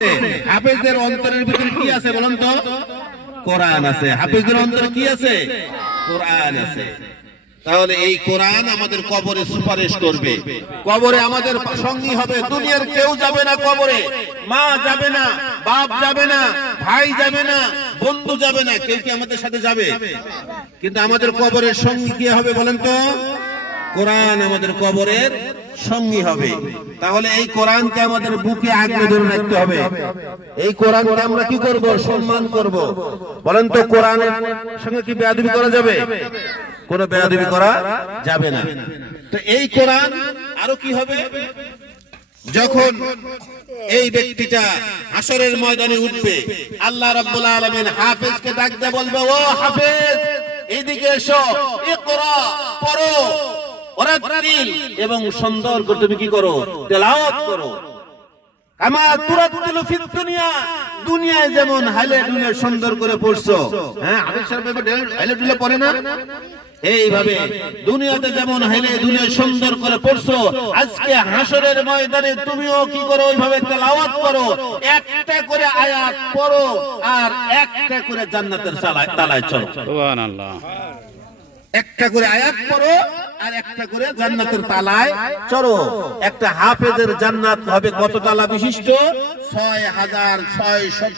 হাফেজদের অন্তরের ভিতরে কি আছে বলেন তো? কোরআন আছে। হাফেজদের অন্তরে কি আছে? কোরআন আছে। তাহলে এই কোরআন আমাদের কবরে সুপারিশ করবে, কবরে আমাদের সঙ্গী হবে। দুনিয়ার কেউ যাবে না কবরে, মা যাবে না, বাপ যাবে না, ভাই যাবে না, বন্ধু যাবে না, কেউ কি আমাদের সাথে যাবে? কিন্তু আমাদের কবরের সঙ্গী কি হবে বলেন তো? কোরআন আমাদের কবরের সঙ্গী হবে। তাহলে এই কোরআনকে আমাদের বুকে আগলে ধরে রাখতে হবে। এই কোরআনকে আমরা কি করব? সম্মান করব। বলেন তো কোরআনের সঙ্গে কি বেয়াদবি করা যাবে? কোনো বেয়াদবি করা যাবে না। তো এই কোরআন আরো কি হবে? যখন এই ব্যক্তিটা হাসরের ময়দানে উঠবে, আল্লাহ রাব্বুল আলামিন হাফেজকে ডাক দিয়ে বলবে, ও হাফেজ এইদিকে এসো, ইকরা, পড়ো, ওয়ারাতিল, এবং সুন্দর করে তুমি কি করো? তেলাওয়াত করো। কামা তুরাতিলু ফিদ দুনিয়া, দুনিয়ায় যেমন হাইলে দুলে সুন্দর করে পড়ছো, হ্যাঁ হাফেজ সাহেব হাইলে দুলে পড়ে না? এইভাবে দুনিয়াতে যেমন হাইলে দুলে সুন্দর করে পড়ছো, আজকে হাসরের ময়দানে তুমিও কি করো? ওইভাবে তেলাওয়াত করো, একটা করে আয়াত পড়ো আর একটা করে জান্নাতের তালায় চলো। সুবহানাল্লাহ। একটা করে আয়াত পড়ো আর একটা করে জান্নাতের তালায় চড়ো। একটা হাফেজের জান্নাত হবে কত তালা বিশিষ্ট? ৬,৬০০